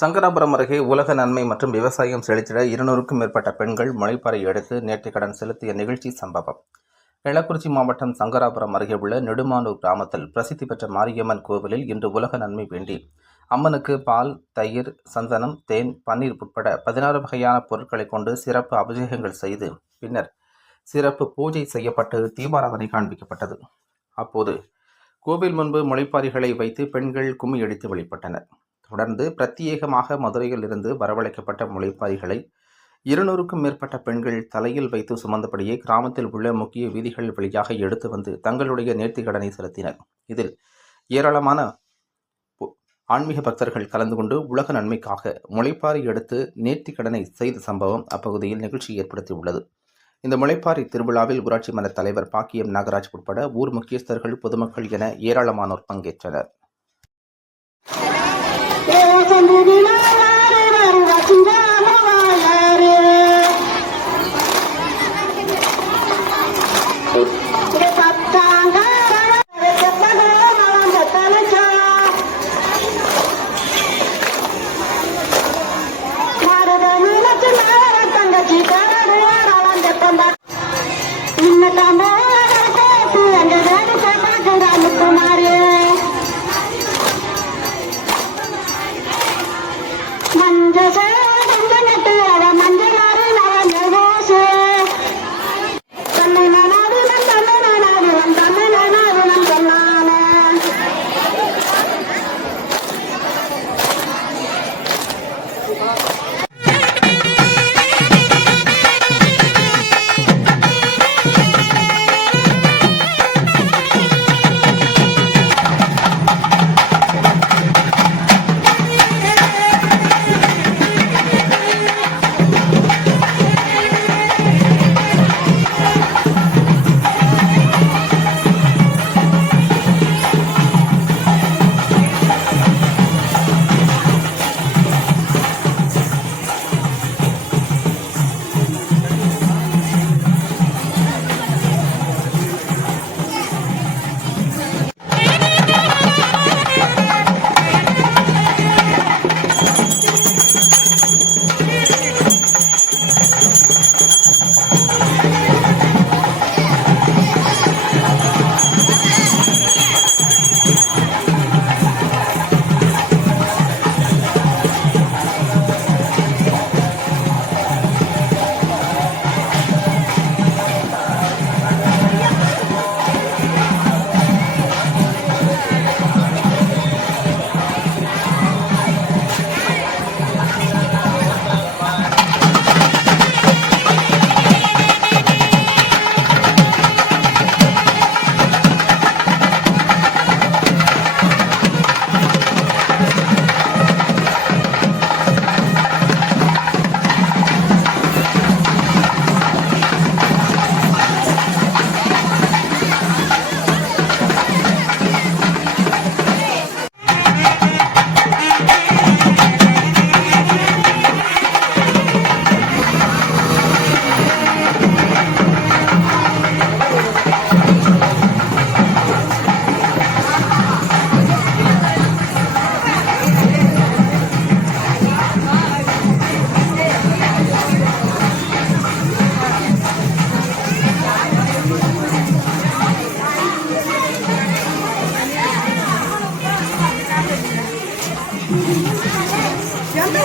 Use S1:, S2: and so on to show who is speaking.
S1: சங்கராபுரம் அருகே உலக நன்மை மற்றும் விவசாயம் செலுத்திட இருநூறுக்கும் மேற்பட்ட பெண்கள் முளைப்பாறை எடுத்து நேற்று கடன் செலுத்திய நிகழ்ச்சி சம்பவம். கள்ளக்குறிச்சி மாவட்டம் சங்கராபுரம் அருகே உள்ள நெடுமானூர் கிராமத்தில் பிரசித்தி பெற்ற மாரியம்மன் கோவிலில் இன்று உலக நன்மை வேண்டி அம்மனுக்கு பால் தயிர் சந்தனம் தேன் பன்னீர் உட்பட பதினாறு வகையான பொருட்களை கொண்டு சிறப்பு அபிஷேகங்கள் செய்து பின்னர் சிறப்பு பூஜை செய்யப்பட்டு தீபாராதனை காண்பிக்கப்பட்டது. அப்போது கோவில் முன்பு முளைப்பாரிகளை வைத்து பெண்கள் கும்மி அடித்து வழிபட்டனர் தொடர்ந்து பிரத்யேகமாக மதுரையில் இருந்து வரவழைக்கப்பட்ட முளைப்பாரிகளை இருநூறுக்கும் மேற்பட்ட பெண்கள் தலையில் வைத்து சுமந்தபடியே கிராமத்தில் உள்ள முக்கிய வீதிகள் வழியாக எடுத்து வந்து தங்களுடைய நேர்த்திக்கடனை செலுத்தினர். இதில் ஏராளமான ஆன்மீக பக்தர்கள் கலந்து கொண்டு உலக நன்மைக்காக முளைப்பாரி எடுத்து நேர்த்திக்கடனை செய்த சம்பவம் அப்பகுதியில் நிகழ்ச்சி ஏற்படுத்தியுள்ளது. இந்த முளைப்பாரி திருவிழாவில் ஊராட்சி மன்ற தலைவர் பாக்கியம் நாகராஜ் உட்பட ஊர் முக்கியஸ்தர்கள் பொதுமக்கள் என ஏராளமானோர் பங்கேற்றனர்.
S2: चंद्र दिला Thank you. எந்த